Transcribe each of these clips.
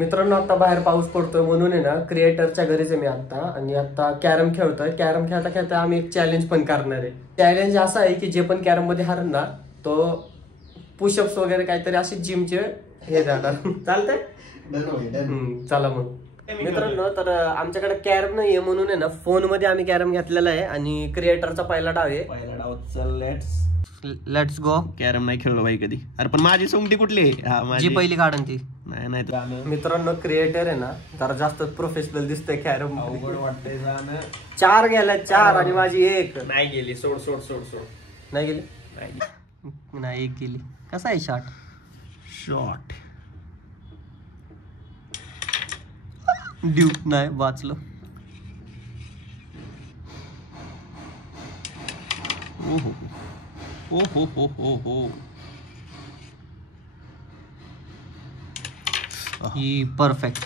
मित्रांनो आता बाहेर पाऊस पडतोय म्हणून आहे ना क्रिएटरच्या घरीच आहे मी आता आणि आता कॅरम खेळतोय. कॅरम खेळता खेळता आम्ही एक चॅलेंज पण करणार आहे. चॅलेंज असा आहे की जे पण कॅरम मध्ये हार ना तो पुशअप्स वगैरे काहीतरी असे जिमचे हे जाणार. चालतंय? चला मग मित्रांनो, तर आमच्याकडे कॅरम नाहीये म्हणून आहे ना फोन मध्ये आम्ही कॅरम घेतलेला आहे आणि क्रिएटरचा पहिला डाव आहे. पहिला डाव. चल लेट्स गो. कॅरम नाही खेळलो बाई कधी. अरे पण माझी सोंगटी कुठली आहे? जी पहिली काढन ती नाही तर मित्रांनो क्रिएटर आहे ना जरा जास्त प्रोफेशनल दिसतोय कॅरम. अवघड वाटतंय जाणं. 4 गेल्या 4 आणि माझी 1 नाही गेली. सोड सोड सोड सोड. नाही गेली. नाही 1 गेली. कसा आहे शॉट? ड्यू नाही वाचलो. हो. ही परफेक्ट.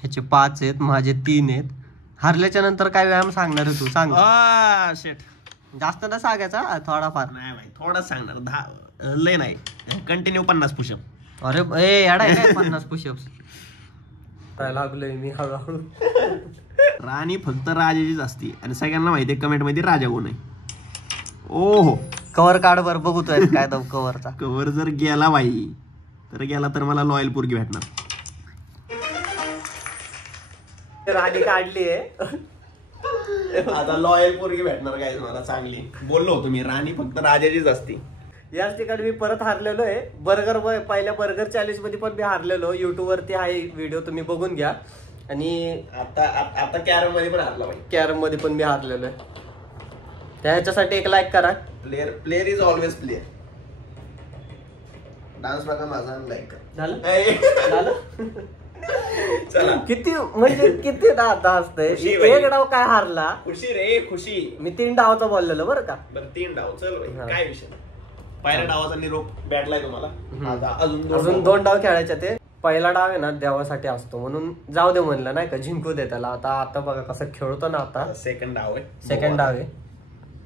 ह्याचे 5 आहेत, माझे 3 आहेत. हारल्याच्या नंतर काय व्यायाम सांगणार आहे तू? सांग. शेट जास्त ना सांगायचा, थोडाफार. नाही भाई, थोडा सांगणार. 10 लय नाही. Continue 50 push up. अरे येडा आहे काय 50 पुशअप्स? काय लागलोय मी हळूहळू. राणी फक्त राजाचीच असते आणि सगळ्यांना माहिती आहे कमेंट मध्ये राजा कोण आहे. ओहो, कव्हर काढ बर बघतोय काय दम कव्हरचा. कव्हर जर गेला बाई तर मला लॉयल पोरगी भेटणार. राणी काढली आहे आता लॉयल पोरगी भेटणार काय मला चांगली. बोललो होतो मी, राणी फक्त राजाचीच असते. याच ठिकाणी मी परत हारलेलो आहे. पहिल्या बर्गर चॅलेंज मध्ये पण मी हारलेलो. युट्यूब वरती आहे व्हिडिओ, तुम्ही बघून घ्या. आणि आता कॅरम मध्ये पण हारला बाई. कॅरम मध्ये पण मी हारलेलो आहे. त्याच्यासाठी एक लाईक करा. Player is always player. Dance बघा माझा, लाईक झालं. चला. किती म्हणजे किती डाव असतंय. एक डाव काय हारला? खुशी रे खुशी. मी 3 डावाचा बोललेलो बरं का. बरं 3 डाव. चल बाई, काय विषय. पहिल्या डावाचा निरोप भेटलाय तुम्हाला. अजून 2 डाव खेळायचे. ते पहिला डाव आहे ना देवासाठी असतो म्हणून जाऊ दे म्हणलं, नाही का, जिंकू दे त्याला. आता बघा कसं खेळतो ना. आता सेकंड डाव आहे.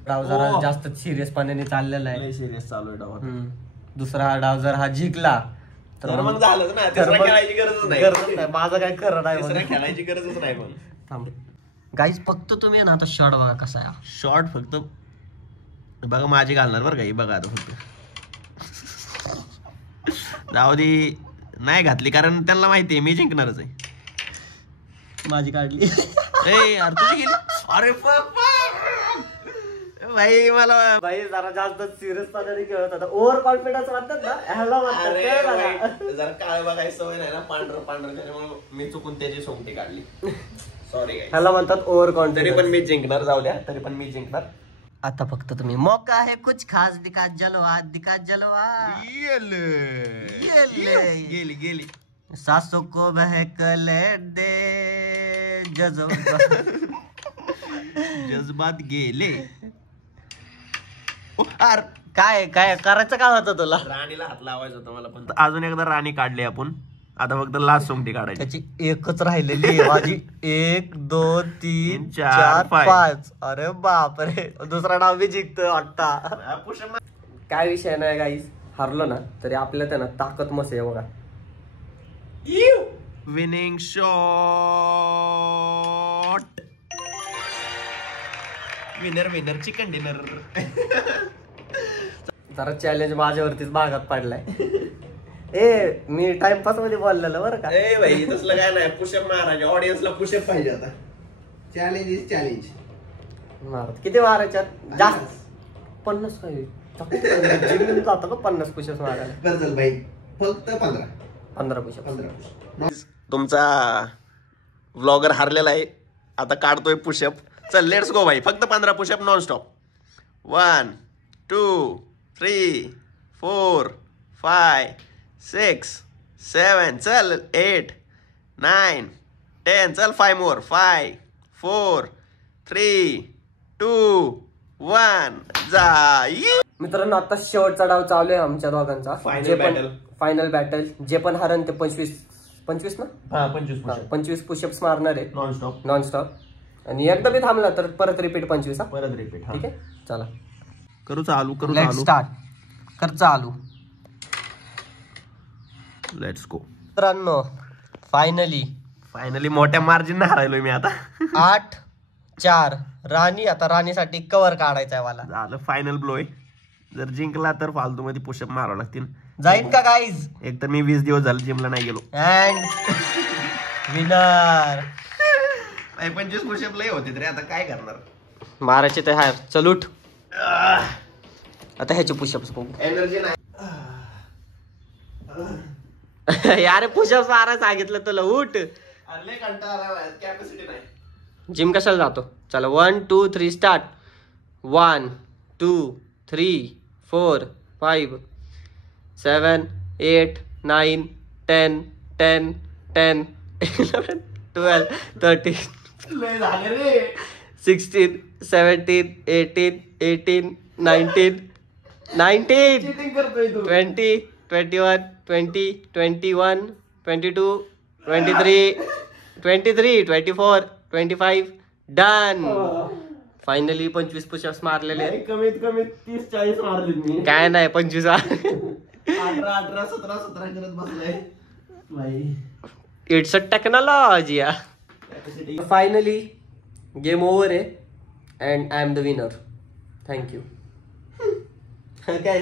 डाव जरा जास्त सिरियस पाण्याने चाललेला आहे. सिरियस चालू आहे डाव. दुसरा डाव जर हा जिंकला तर मग झालंच ना. खेळायची गरजच नाही. माझं काय खरं नाही. खेळायची गरजच नाही. पण थांब गाईज, फक्त तुम्ही ना आता शॉट बघा कसा आहे. शॉट फक्त बघा माझी घालणार बरं काही. बघा आता फक्त जाऊ दे, नाही घातली कारण त्यांना माहितीये मी जिंकणारच आहे. माझी काढली. यार तुझी गेली. अरे भाई मला भाई जरा जास्त सिरियस पणाने खेळत होता. ओव्हर कॉन्फिडन्स म्हणतात ना, ह्याला म्हणतात. जरा काळ बघायची सवय नाही ना, पांढरं त्याच्यामुळे मी चुकून त्याची सोंगटी काढली. सॉरी. ह्याला म्हणतात ओव्हर कॉन्फिडन्स. तरी पण मी जिंकणार. जाऊ द्या, तरी पण मी जिंकणार. आता फक्त तुम्ही मौका है कुछ खास दिखा जलवा गेली सासों को बहकले दे जज्बात गेले. काय करायचं काय होतं तुला? राणीला हात लावायचा होता मला. पण अजून एकदा राणी काढली आपण. आता फक्त लास्ट सोंगटी काढायची. त्याची एकच राहिलेली माझी. 1 2 3 4 5. अरे बापरे, दुसरा डाव बी जिंकतो वाटता. काय विषय नाही गाईस, हारलो ना तरी आपल्या त्यांना ताकद मस्त आहे बघा. Winning shot. Winner chicken dinner. जरा चॅलेंज माझ्यावरतीच भागात पडलाय. मी टाइमपास मध्ये बोललेलं बरं का. भाई तसलं काय नाही. पुशअप मारायचे. ऑडियन्सला पुशअप पाहिजे. आता चॅलेंज इज चॅलेंज. किती मारायच्यात? जास्त 50 काय जिम जातो का 50 पुशअप मारायला? चल भाई फक्त 15 पुशअप. तुमचा व्लॉगर हारलेला आहे. आता काढतोय पुशअप. चल लेट्स गो भाई. फक्त 15 पुशअप नॉन स्टॉप. 1 2 3 4 5 6 7. चल 8 9 10. चल 5 more. 5 4 3 2 1. जा. मित्रांनो आता शेवटचा डाव चालू आहे आमच्या दोघांचा. Final battle. जे पण हरण ते 25 ना. 25 पुशअप्स मारणार आहे नॉन स्टॉप. आणि एकदा मी थांबला तर परत रिपीट 25. परत रिपीट. ठीक आहे, चला करू चालू. स्टार्ट कर. चालू. Let's go. मित्रांनो फायनली मोठ्या मार्जिन हरायलोय मी आता. 8-4 राणी. आता राणीसाठी कव्हर काढायचा आहे मला. झालं फायनल ब्लो आहे. जर जिंकला तर फालतू मध्ये पुशअप मारावं लागतील. जाईल का गाईज? एक तर मी 20 दिवस झाले जिमला नाही गेलो. And winner. 25 पुशअप लय होते तरी आता काय करणार. मारायचे तर हाय. चल उठ. आता ह्याचे पुशअप्स बघू. एनर्जी नाही. यार पुशअप्स मारायला सांगितलं तुला. उठ. अरे कंटाळा कॅपॅसिटी नाही. जिम कशाला जातो? चला 1 2 3 स्टार्ट. 1 2 3 4 5 7 8 9 10 10 10 11 12 13 लय झाले रे. 16 17 18 18 19 19 चिटिंग करतोय तू. 20 21 20 21 22 23 23 24 25 डन. फायनली 25 पुशअप्स मारलेले आहेत. कमीत कमी 30-40 मारले मी. काय नाही 25. 18 17 करत बसलाय. It's a technology. Finally game over आहे and I am the winner. Thank you. काय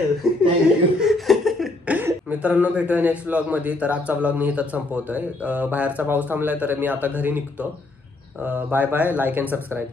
मित्रांनो, भेटूया नेक्स्ट ब्लॉग मध्ये. तर आजचा ब्लॉग मी इथंच संपवतोय. बाहेरचा पाऊस थांबलाय तर मी आता घरी निघतो. Bye bye. Like and subscribe.